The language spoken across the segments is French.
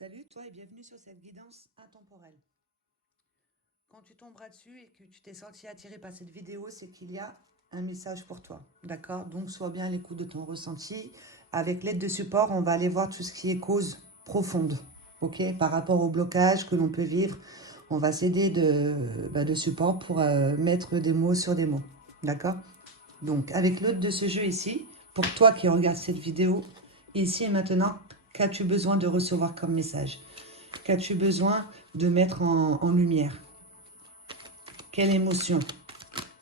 Salut toi et bienvenue sur cette guidance intemporelle. Quand tu tomberas dessus et que tu t'es senti attiré par cette vidéo, c'est qu'il y a un message pour toi. D'accord? Donc sois bien à l'écoute de ton ressenti. Avec l'aide de support, on va aller voir tout ce qui est cause profonde. Ok? Par rapport au blocage que l'on peut vivre, on va s'aider de support pour mettre des mots sur des mots. D'accord? Donc avec l'aide de ce jeu ici, pour toi qui regardes cette vidéo, ici et maintenant, qu'as-tu besoin de recevoir comme message? Qu'as-tu besoin de mettre en lumière? Quelle émotion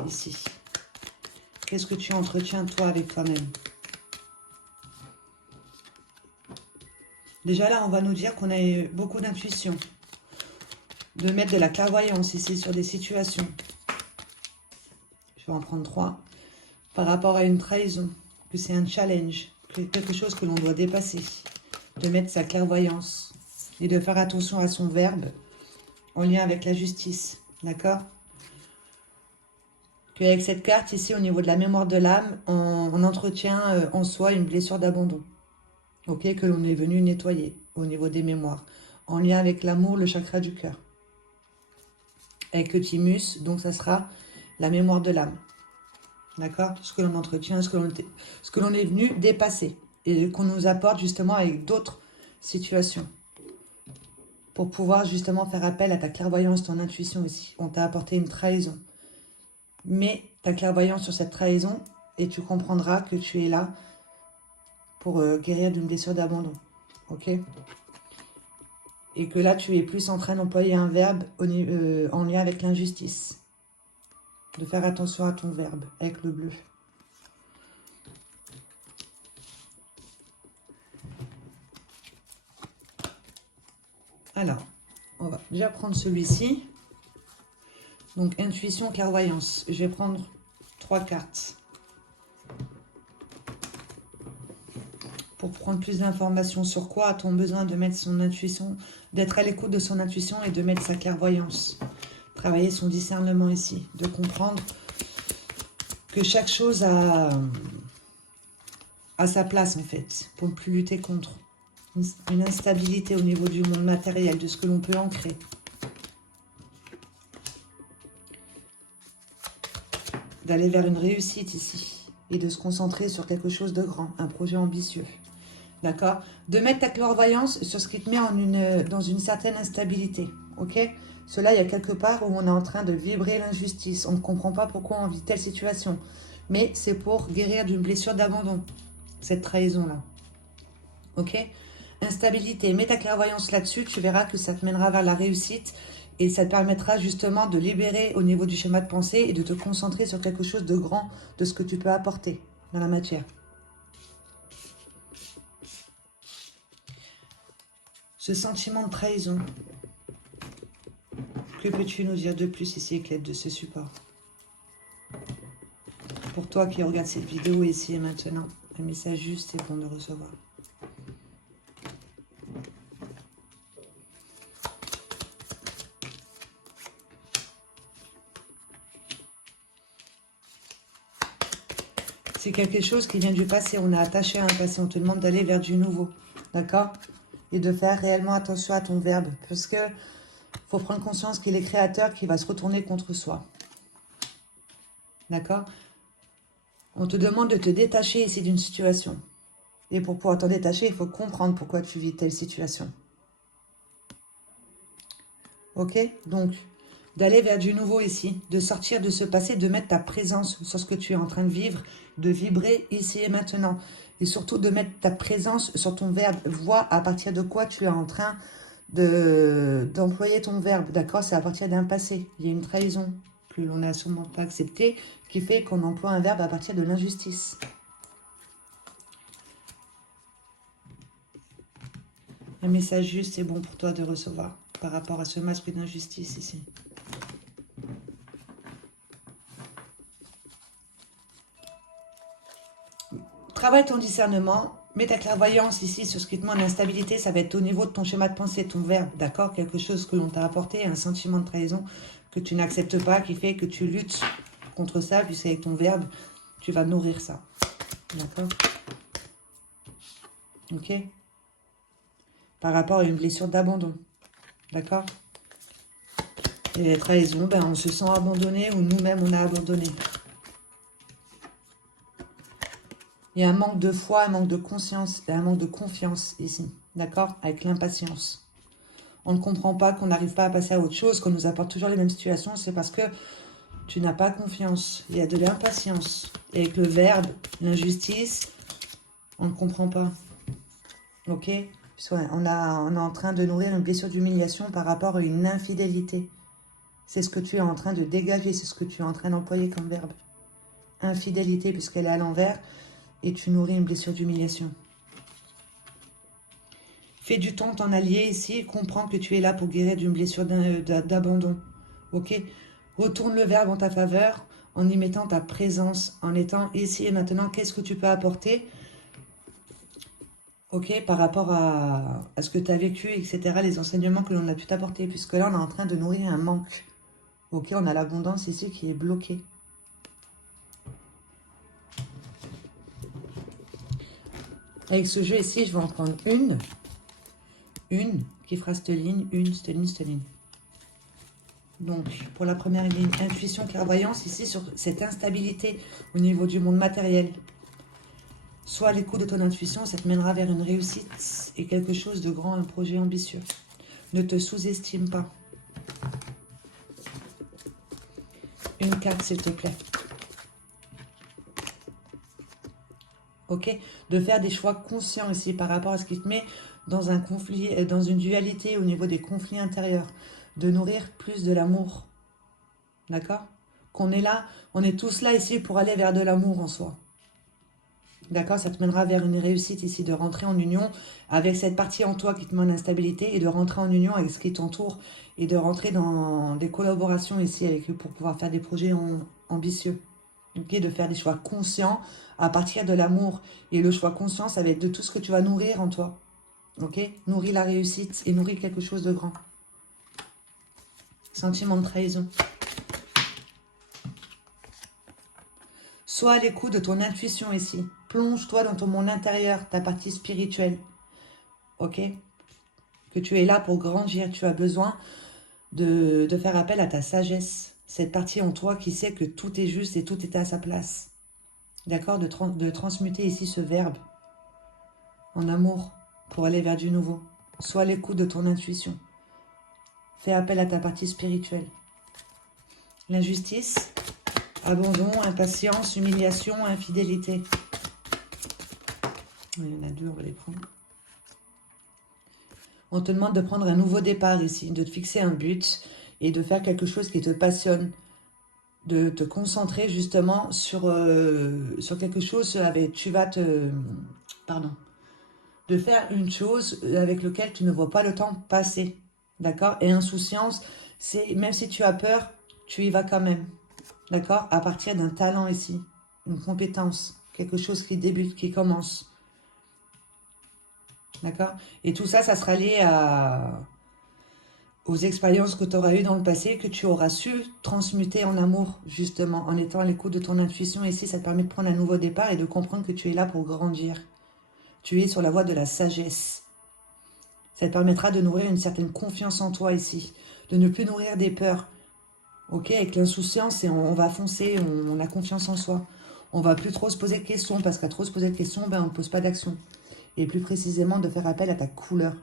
ici? Qu'est-ce que tu entretiens toi avec toi-même? Déjà là, on va nous dire qu'on a beaucoup d'intuition. De mettre de la clairvoyance ici sur des situations. Je vais en prendre 3. Par rapport à une trahison, que c'est un challenge, que quelque chose que l'on doit dépasser. De mettre sa clairvoyance et de faire attention à son verbe en lien avec la justice. D'accord? Qu'avec cette carte ici, au niveau de la mémoire de l'âme, on entretient en soi une blessure d'abandon. Ok, que l'on est venu nettoyer au niveau des mémoires. En lien avec l'amour, le chakra du cœur. Avec le thymus, donc ça sera la mémoire de l'âme. D'accord? Ce que l'on entretient, ce que l'on est venu dépasser. Et qu'on nous apporte justement avec d'autres situations. Pour pouvoir justement faire appel à ta clairvoyance, ton intuition aussi. On t'a apporté une trahison. Mais ta clairvoyance sur cette trahison, et tu comprendras que tu es là pour guérir d'une blessure d'abandon. Ok? Et que là, tu es plus en train d'employer un verbe en lien avec l'injustice. De faire attention à ton verbe, avec le bleu. Alors, on va déjà prendre celui-ci. Donc, intuition, clairvoyance. Je vais prendre 3 cartes. Pour prendre plus d'informations sur quoi a-t-on besoin de mettre son intuition, d'être à l'écoute de son intuition et de mettre sa clairvoyance. Travailler son discernement ici, de comprendre que chaque chose a sa place en fait, pour ne plus lutter contre. Une instabilité au niveau du monde matériel, de ce que l'on peut ancrer. D'aller vers une réussite ici, et de se concentrer sur quelque chose de grand, un projet ambitieux. D'accord? De mettre ta clairvoyance sur ce qui te met dans une certaine instabilité. Ok? Cela, il y a quelque part où on est en train de vibrer l'injustice. On ne comprend pas pourquoi on vit telle situation. Mais c'est pour guérir d'une blessure d'abandon, cette trahison-là. Ok? Instabilité. Mets ta clairvoyance là-dessus, tu verras que ça te mènera vers la réussite et ça te permettra justement de libérer au niveau du schéma de pensée et de te concentrer sur quelque chose de grand, de ce que tu peux apporter dans la matière. Ce sentiment de trahison, que peux-tu nous dire de plus ici avec l'aide de ce support? Pour toi qui regarde cette vidéo ici et maintenant, un message juste et bon de recevoir. C'est quelque chose qui vient du passé, on est attaché à un passé, on te demande d'aller vers du nouveau, d'accord? Et de faire réellement attention à ton verbe, parce que faut prendre conscience qu'il est créateur qui va se retourner contre soi. D'accord? On te demande de te détacher ici d'une situation. Et pour pouvoir t'en détacher, il faut comprendre pourquoi tu vis telle situation. Ok? Donc, d'aller vers du nouveau ici, de sortir de ce passé, de mettre ta présence sur ce que tu es en train de vivre, de vibrer ici et maintenant. Et surtout de mettre ta présence sur ton verbe. Vois à partir de quoi tu es en train d'employer ton verbe. D'accord? C'est à partir d'un passé. Il y a une trahison que l'on n'a sûrement pas acceptée qui fait qu'on emploie un verbe à partir de l'injustice. Un message juste et bon pour toi de recevoir par rapport à ce masque d'injustice ici. Travaille ton discernement, mets ta clairvoyance ici sur ce qui te demande l'instabilité, ça va être au niveau de ton schéma de pensée, ton verbe, d'accord? Quelque chose que l'on t'a apporté, un sentiment de trahison que tu n'acceptes pas, qui fait que tu luttes contre ça, puisqu'avec ton verbe, tu vas nourrir ça, d'accord? Ok? par rapport à une blessure d'abandon. D'accord? Et la trahison, ben, on se sent abandonné ou nous-mêmes on a abandonné. Il y a un manque de foi, un manque de conscience, un manque de confiance ici. D'accord? Avec l'impatience. On ne comprend pas qu'on n'arrive pas à passer à autre chose, qu'on nous apporte toujours les mêmes situations. C'est parce que tu n'as pas confiance. Il y a de l'impatience. Et avec le verbe, l'injustice, on ne comprend pas. Ok? On est en train de nourrir une blessure d'humiliation par rapport à une infidélité. C'est ce que tu es en train de dégager, c'est ce que tu es en train d'employer comme verbe. Infidélité, puisqu'elle est à l'envers, et tu nourris une blessure d'humiliation. Fais du temps ton allié ici, comprends que tu es là pour guérir d'une blessure d'abandon. Ok? Retourne le verbe en ta faveur, en y mettant ta présence, en étant ici et maintenant, qu'est-ce que tu peux apporter? Ok, par rapport à ce que tu as vécu, etc., les enseignements que l'on a pu t'apporter, puisque là, on est en train de nourrir un manque. Ok, on a l'abondance ici qui est bloquée. Avec ce jeu ici, je vais en prendre une qui fera cette ligne, cette ligne. Donc, pour la première ligne, intuition, clairvoyance, ici, sur cette instabilité au niveau du monde matériel. Sois à l'écoute de ton intuition, ça te mènera vers une réussite et quelque chose de grand, un projet ambitieux. Ne te sous-estime pas. Une carte, s'il te plaît. Ok? De faire des choix conscients ici par rapport à ce qui te met dans un conflit, dans une dualité au niveau des conflits intérieurs. De nourrir plus de l'amour. D'accord? Qu'on est là, on est tous là ici pour aller vers de l'amour en soi. D'accord? Ça te mènera vers une réussite ici, de rentrer en union avec cette partie en toi qui te met en instabilité et de rentrer en union avec ce qui t'entoure et de rentrer dans des collaborations ici avec eux pour pouvoir faire des projets ambitieux. Okay? De faire des choix conscients à partir de l'amour. Et le choix conscient, ça va être de tout ce que tu vas nourrir en toi. Ok? Nourris la réussite et nourris quelque chose de grand. Sentiment de trahison. Sois à l'écoute de ton intuition ici. Plonge-toi dans ton monde intérieur, ta partie spirituelle. Ok? Que tu es là pour grandir. Tu as besoin de faire appel à ta sagesse. Cette partie en toi qui sait que tout est juste et tout est à sa place. D'accord? De transmuter ici ce verbe en amour pour aller vers du nouveau. Sois à l'écoute de ton intuition. Fais appel à ta partie spirituelle. L'injustice, abandon, impatience, humiliation, infidélité. Il y en a deux, on va les prendre. On te demande de prendre un nouveau départ ici, de te fixer un but et de faire quelque chose qui te passionne. De te concentrer justement sur quelque chose avec... Tu vas te... Pardon. De faire une chose avec laquelle tu ne vois pas le temps passer. D'accord? Et insouciance, c'est même si tu as peur, tu y vas quand même. D'accord? À partir d'un talent ici, une compétence, quelque chose qui débute, qui commence. D'accord? Et tout ça, ça sera lié aux expériences que tu auras eues dans le passé, que tu auras su transmuter en amour, justement, en étant à l'écoute de ton intuition. Ici, ça te permet de prendre un nouveau départ et de comprendre que tu es là pour grandir. Tu es sur la voie de la sagesse. Ça te permettra de nourrir une certaine confiance en toi ici, de ne plus nourrir des peurs. Ok, avec l'insouciance, on va foncer, on a confiance en soi. On va plus trop se poser de questions, parce qu'à trop se poser de questions, ben, on ne pose pas d'action. Et plus précisément, de faire appel à ta couleur,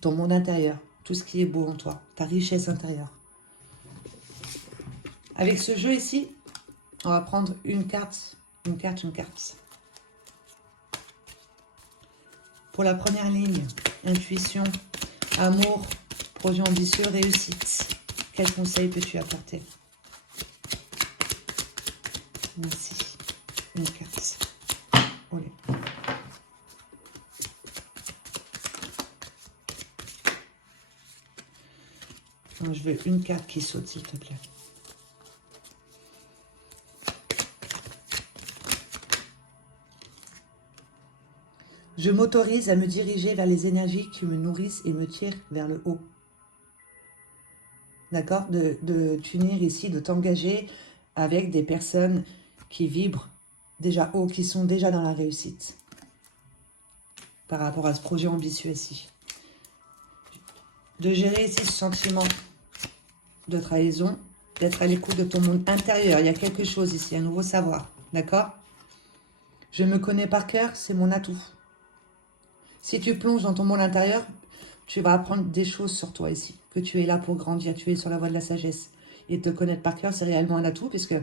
ton monde intérieur, tout ce qui est beau en toi, ta richesse intérieure. Avec ce jeu ici, on va prendre une carte, une carte. Pour la première ligne, intuition, amour, projet ambitieux, réussite. Quel conseil peux-tu apporter? Merci. Une carte. Olé. Non, je veux une carte qui saute, s'il te plaît. Je m'autorise à me diriger vers les énergies qui me nourrissent et me tirent vers le haut. D'accord? De t'unir ici, de t'engager avec des personnes qui vibrent déjà haut, qui sont déjà dans la réussite. Par rapport à ce projet ambitieux ici. de gérer ici ce sentiment de trahison, d'être à l'écoute de ton monde intérieur. Il y a quelque chose ici, un nouveau savoir, d'accord? Je me connais par cœur, c'est mon atout. Si tu plonges dans ton monde intérieur, tu vas apprendre des choses sur toi ici, que tu es là pour grandir, tu es sur la voie de la sagesse. Et te connaître par cœur, c'est réellement un atout, puisque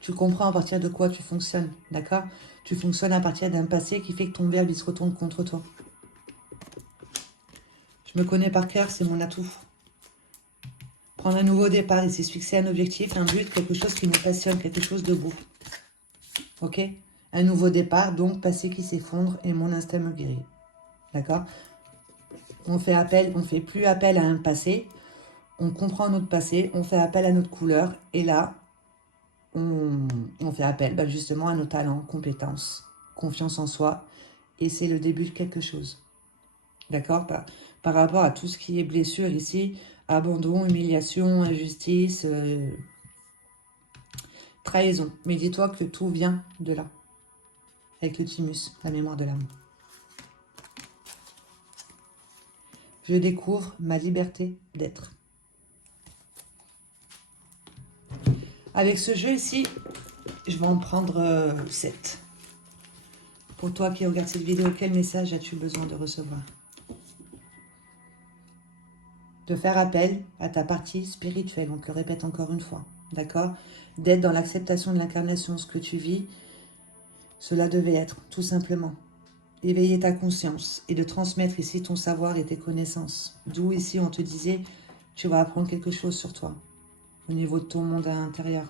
tu comprends à partir de quoi tu fonctionnes, d'accord? Tu fonctionnes à partir d'un passé qui fait que ton verbe, il se retourne contre toi. Je me connais par cœur, c'est mon atout. Prendre un nouveau départ ici, se fixer un objectif, un but, quelque chose qui nous passionne, quelque chose de beau. Ok? Un nouveau départ, donc passé qui s'effondre et mon instinct me guérit. D'accord? On fait plus appel à un passé, on comprend notre passé, on fait appel à notre couleur, et là, on fait appel justement à nos talents, compétences, confiance en soi, et c'est le début de quelque chose. D'accord? Par rapport à tout ce qui est blessure ici, abandon, humiliation, injustice, trahison. Mais dis-toi que tout vient de là, avec le thymus, la mémoire de l'âme. Je découvre ma liberté d'être. Avec ce jeu ici, je vais en prendre 7. Pour toi qui regarde cette vidéo, quel message as-tu besoin de recevoir? De faire appel à ta partie spirituelle, on te le répète encore une fois, d'accord? D'être dans l'acceptation de l'incarnation, ce que tu vis, cela devait être, tout simplement. Éveiller ta conscience et de transmettre ici ton savoir et tes connaissances. D'où ici on te disait, tu vas apprendre quelque chose sur toi, au niveau de ton monde intérieur.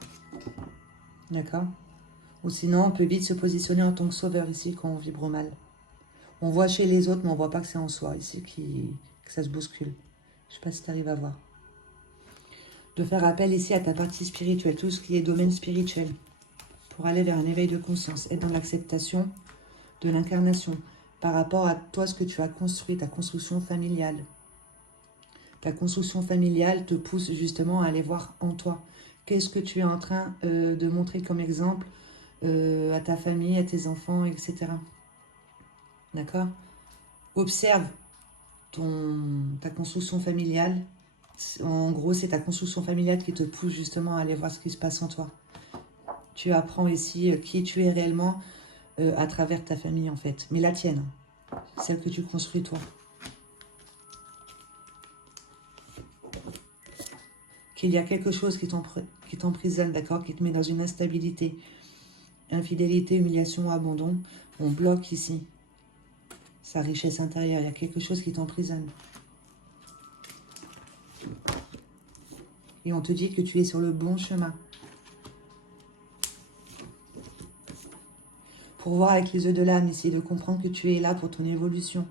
D'accord? Ou sinon, on peut vite se positionner en tant que sauveur ici quand on vibre mal. On voit chez les autres, mais on ne voit pas que c'est en soi ici que ça se bouscule. Je ne sais pas si tu arrives à voir. De faire appel ici à ta partie spirituelle, tout ce qui est domaine spirituel, pour aller vers un éveil de conscience, être dans l'acceptation de l'incarnation, par rapport à toi, ce que tu as construit, ta construction familiale. Ta construction familiale te pousse justement à aller voir en toi. Qu'est-ce que tu es en train de montrer comme exemple à ta famille, à tes enfants, etc. D'accord? Observe ta construction familiale. En gros, c'est ta construction familiale qui te pousse justement à aller voir ce qui se passe en toi. Tu apprends ici qui tu es réellement à travers ta famille en fait. Mais la tienne, celle que tu construis toi. Qu'il y a quelque chose qui t'emprisonne, d'accord, qui te met dans une instabilité, infidélité, humiliation, abandon. On bloque ici sa richesse intérieure. Il y a quelque chose qui t'emprisonne. Et on te dit que tu es sur le bon chemin. Pour voir avec les yeux de l'âme ici, de comprendre que tu es là pour ton évolution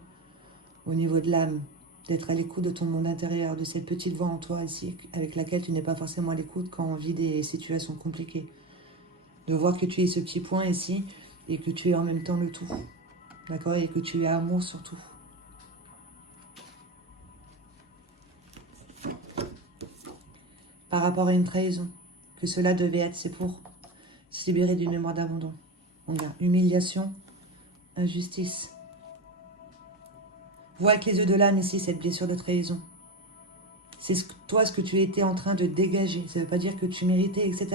au niveau de l'âme, d'être à l'écoute de ton monde intérieur, de cette petite voix en toi ici, avec laquelle tu n'es pas forcément à l'écoute quand on vit des situations compliquées. De voir que tu es ce petit point ici et que tu es en même temps le tout. D'accord? Et que tu es amour surtout. Par rapport à une trahison, que cela devait être, c'est pour se libérer d'une mémoire d'abandon. On a humiliation, injustice. Vois avec les yeux de l'âme ici cette blessure de trahison. C'est toi ce que tu étais en train de dégager. Ça ne veut pas dire que tu méritais, etc.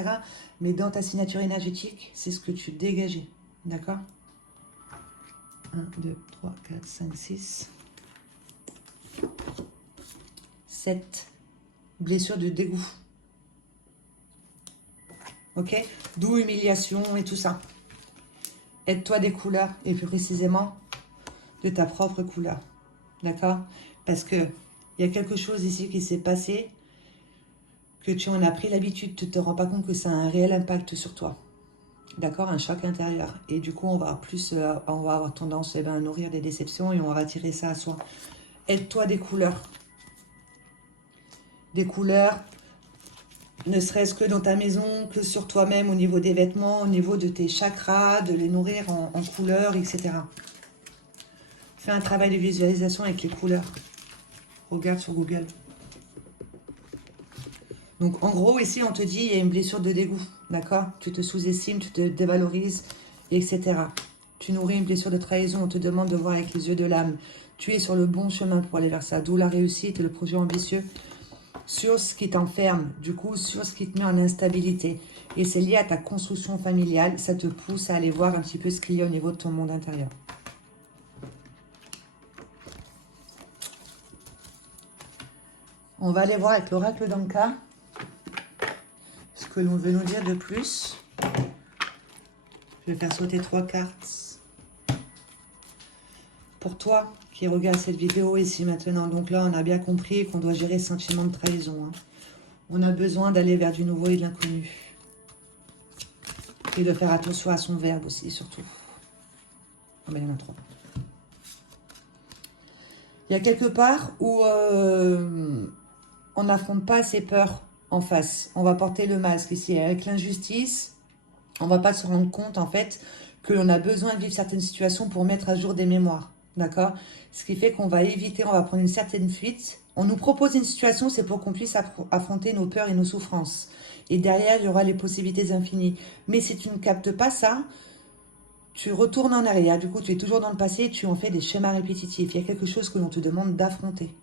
Mais dans ta signature énergétique, c'est ce que tu dégageais. D'accord? 1, 2, 3, 4, 5, 6. 7. Blessure de dégoût. Ok? D'où humiliation et tout ça. Aide-toi des couleurs, et plus précisément de ta propre couleur. D'accord? Parce que il y a quelque chose ici qui s'est passé, que tu en as pris l'habitude, tu ne te rends pas compte que ça a un réel impact sur toi. D'accord? Un choc intérieur. Et du coup, on va avoir tendance à nourrir des déceptions et on va attirer ça à soi. Aide-toi des couleurs. Des couleurs, ne serait-ce que dans ta maison, que sur toi-même, au niveau des vêtements, au niveau de tes chakras, de les nourrir en couleurs, etc. Fais un travail de visualisation avec les couleurs. Regarde sur Google. Donc, en gros, ici, on te dit, il y a une blessure de dégoût, d'accord? Tu te sous-estimes, tu te dévalorises, etc. Tu nourris une blessure de trahison, on te demande de voir avec les yeux de l'âme. Tu es sur le bon chemin pour aller vers ça. D'où la réussite et le projet ambitieux sur ce qui t'enferme, du coup, sur ce qui te met en instabilité. Et c'est lié à ta construction familiale. Ça te pousse à aller voir un petit peu ce qu'il y a au niveau de ton monde intérieur. On va aller voir avec l'oracle d'Anka ce que l'on veut nous dire de plus. Je vais faire sauter 3 cartes. Pour toi qui regarde cette vidéo ici maintenant, donc là on a bien compris qu'on doit gérer ce sentiment de trahison. Hein. On a besoin d'aller vers du nouveau et de l'inconnu. Et de faire attention à son verbe aussi, surtout. Oh, mais il y en a 3. Il y a quelque part où on n'affronte pas ses peurs en face. On va porter le masque ici. Avec l'injustice, on ne va pas se rendre compte en fait que l'on a besoin de vivre certaines situations pour mettre à jour des mémoires. D'accord? Ce qui fait qu'on va éviter, on va prendre une certaine fuite. On nous propose une situation, c'est pour qu'on puisse affronter nos peurs et nos souffrances. Et derrière, il y aura les possibilités infinies. Mais si tu ne captes pas ça, tu retournes en arrière. Du coup, tu es toujours dans le passé et tu en fais des schémas répétitifs. Il y a quelque chose que l'on te demande d'affronter.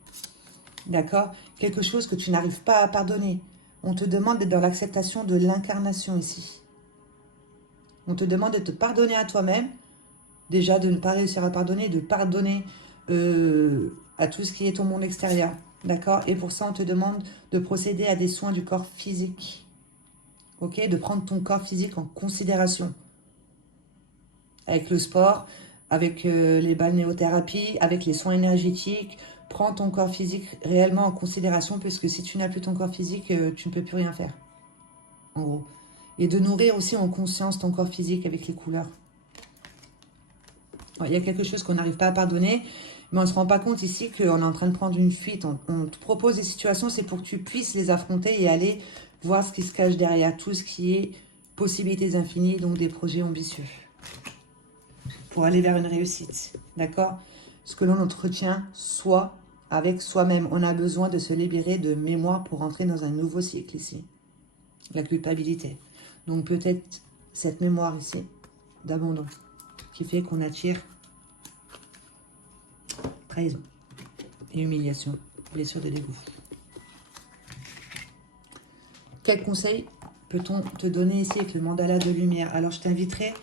D'accord? Quelque chose que tu n'arrives pas à pardonner. On te demande d'être dans l'acceptation de l'incarnation ici. On te demande de te pardonner à toi-même. Déjà, de ne pas réussir à pardonner, de pardonner à tout ce qui est ton monde extérieur. D'accord? Et pour ça, on te demande de procéder à des soins du corps physique. Ok? De prendre ton corps physique en considération. Avec le sport, avec les balnéothérapies, avec les soins énergétiques. Prends ton corps physique réellement en considération, puisque si tu n'as plus ton corps physique, tu ne peux plus rien faire. En gros. Et de nourrir aussi en conscience ton corps physique avec les couleurs. Il y a quelque chose qu'on n'arrive pas à pardonner, mais on ne se rend pas compte ici qu'on est en train de prendre une fuite. On te propose des situations, c'est pour que tu puisses les affronter et aller voir ce qui se cache derrière, tout ce qui est possibilités infinies, donc des projets ambitieux. Pour aller vers une réussite, d'accord? Ce que l'on entretient, soit avec soi-même. On a besoin de se libérer de mémoire pour entrer dans un nouveau cycle ici. La culpabilité. Donc peut-être cette mémoire ici d'abandon qui fait qu'on attire trahison et humiliation, blessure de dégoût. Quel conseil peut-on te donner ici avec le mandala de lumière? Alors je t'inviterai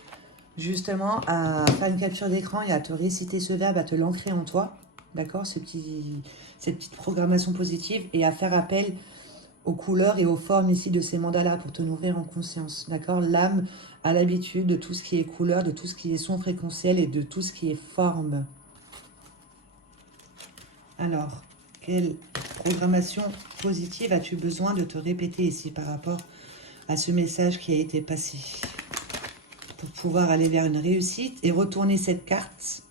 justement à faire une capture d'écran et à te réciter ce verbe, à te l'ancrer en toi, d'accord, cette petite programmation positive, et à faire appel aux couleurs et aux formes ici de ces mandalas pour te nourrir en conscience, d'accord. L'âme a l'habitude de tout ce qui est couleur, de tout ce qui est son fréquentiel et de tout ce qui est forme. Alors, quelle programmation positive as-tu besoin de te répéter ici par rapport à ce message qui a été passé pour pouvoir aller vers une réussite et retourner cette carte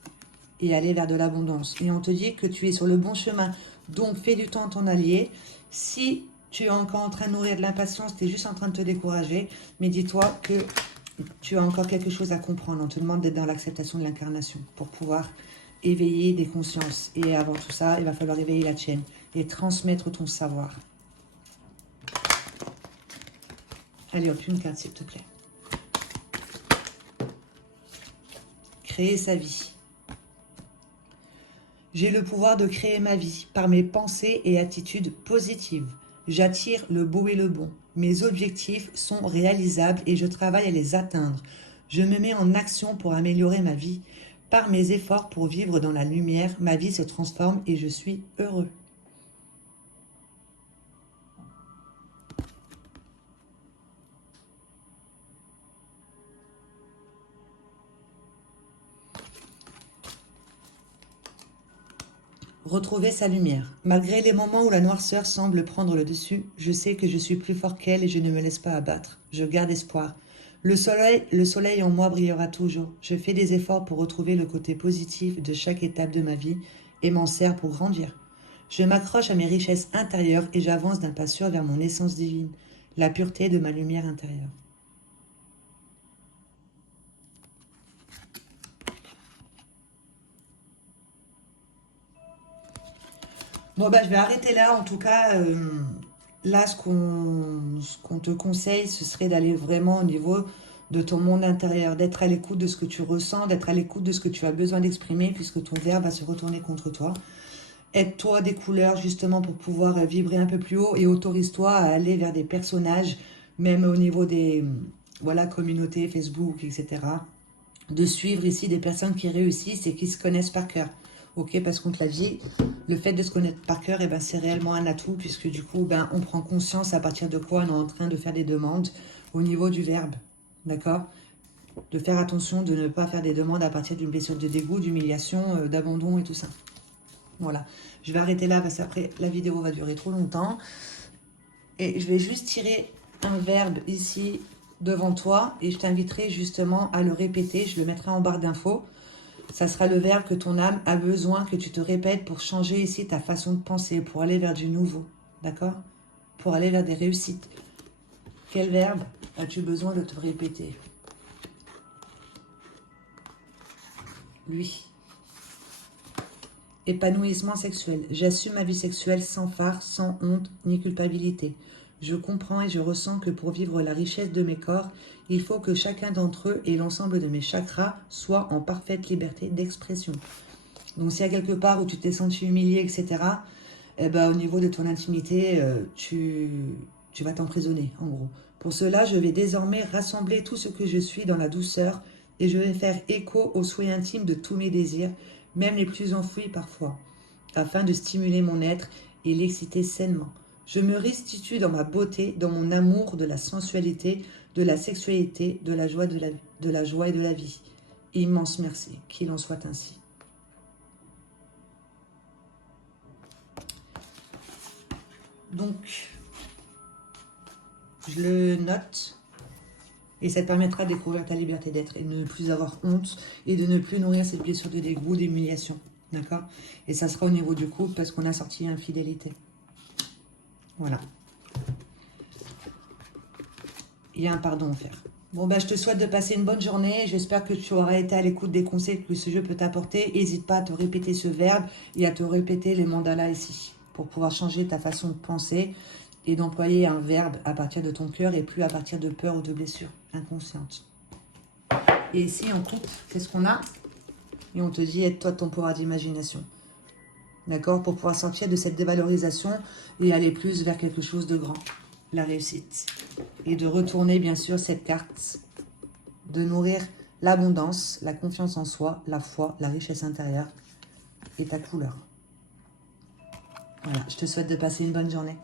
et aller vers de l'abondance? Et on te dit que tu es sur le bon chemin, donc fais du temps à ton allié. Si tu es encore en train de nourrir de l'impatience, tu es juste en train de te décourager, mais dis-toi que tu as encore quelque chose à comprendre. On te demande d'être dans l'acceptation de l'incarnation pour pouvoir éveiller des consciences. Et avant tout ça, il va falloir éveiller la tienne et transmettre ton savoir. Allez, hop, une carte, s'il te plaît. Créer sa vie. J'ai le pouvoir de créer ma vie par mes pensées et attitudes positives. J'attire le beau et le bon. Mes objectifs sont réalisables et je travaille à les atteindre. Je me mets en action pour améliorer ma vie. Par mes efforts pour vivre dans la lumière, ma vie se transforme et je suis heureux. Retrouver sa lumière. Malgré les moments où la noirceur semble prendre le dessus, je sais que je suis plus fort qu'elle et je ne me laisse pas abattre. Je garde espoir. Le soleil en moi brillera toujours. Je fais des efforts pour retrouver le côté positif de chaque étape de ma vie et m'en sers pour grandir. Je m'accroche à mes richesses intérieures et j'avance d'un pas sûr vers mon essence divine, la pureté de ma lumière intérieure. Bon, bah, je vais arrêter là. En tout cas, là, ce qu'on te conseille, ce serait d'aller vraiment au niveau de ton monde intérieur, d'être à l'écoute de ce que tu ressens, d'être à l'écoute de ce que tu as besoin d'exprimer, puisque ton verbe va se retourner contre toi. Aide-toi des couleurs justement pour pouvoir vibrer un peu plus haut et autorise-toi à aller vers des personnages, même au niveau des voilà, communautés, Facebook, etc. De suivre ici des personnes qui réussissent et qui se connaissent par cœur. Ok, parce qu'on te l'a dit, le fait de se connaître par cœur, eh ben, c'est réellement un atout, puisque du coup, ben, on prend conscience à partir de quoi on est en train de faire des demandes au niveau du verbe. D'accord? De faire attention de ne pas faire des demandes à partir d'une blessure de dégoût, d'humiliation, d'abandon et tout ça. Voilà. Je vais arrêter là parce qu'après, la vidéo va durer trop longtemps. Et je vais juste tirer un verbe ici devant toi et je t'inviterai justement à le répéter. Je le mettrai en barre d'infos. Ça sera le verbe que ton âme a besoin que tu te répètes pour changer ici ta façon de penser, pour aller vers du nouveau. D'accord? Pour aller vers des réussites. Quel verbe as-tu besoin de te répéter? Lui. Épanouissement sexuel. J'assume ma vie sexuelle sans phare, sans honte ni culpabilité. Je comprends et je ressens que pour vivre la richesse de mes corps, il faut que chacun d'entre eux et l'ensemble de mes chakras soient en parfaite liberté d'expression. Donc s'il y a quelque part où tu t'es senti humilié, etc., eh ben, au niveau de ton intimité, tu vas t'emprisonner, en gros. Pour cela, je vais désormais rassembler tout ce que je suis dans la douceur et je vais faire écho aux souhaits intimes de tous mes désirs, même les plus enfouis parfois, afin de stimuler mon être et l'exciter sainement. Je me restitue dans ma beauté, dans mon amour de la sensualité, de la sexualité, de la joie, de la joie et de la vie. Immense merci, qu'il en soit ainsi. Donc, je le note et ça te permettra de découvrir ta liberté d'être et de ne plus avoir honte et de ne plus nourrir cette blessure de dégoût, d'humiliation. D'accord? Et ça sera au niveau du couple parce qu'on a sorti infidélité. Voilà. Il y a un pardon à faire. Bon, ben, je te souhaite de passer une bonne journée. J'espère que tu auras été à l'écoute des conseils que ce jeu peut t'apporter. N'hésite pas à te répéter ce verbe et à te répéter les mandalas ici pour pouvoir changer ta façon de penser et d'employer un verbe à partir de ton cœur et plus à partir de peur ou de blessures inconscientes. Et ici, en couple, qu'est-ce qu'on a? Et on te dit, aide-toi de ton pouvoir d'imagination. D'accord? Pour pouvoir sortir de cette dévalorisation et aller plus vers quelque chose de grand. La réussite. Et de retourner, bien sûr, cette carte. De nourrir l'abondance, la confiance en soi, la foi, la richesse intérieure et ta couleur. Voilà, je te souhaite de passer une bonne journée.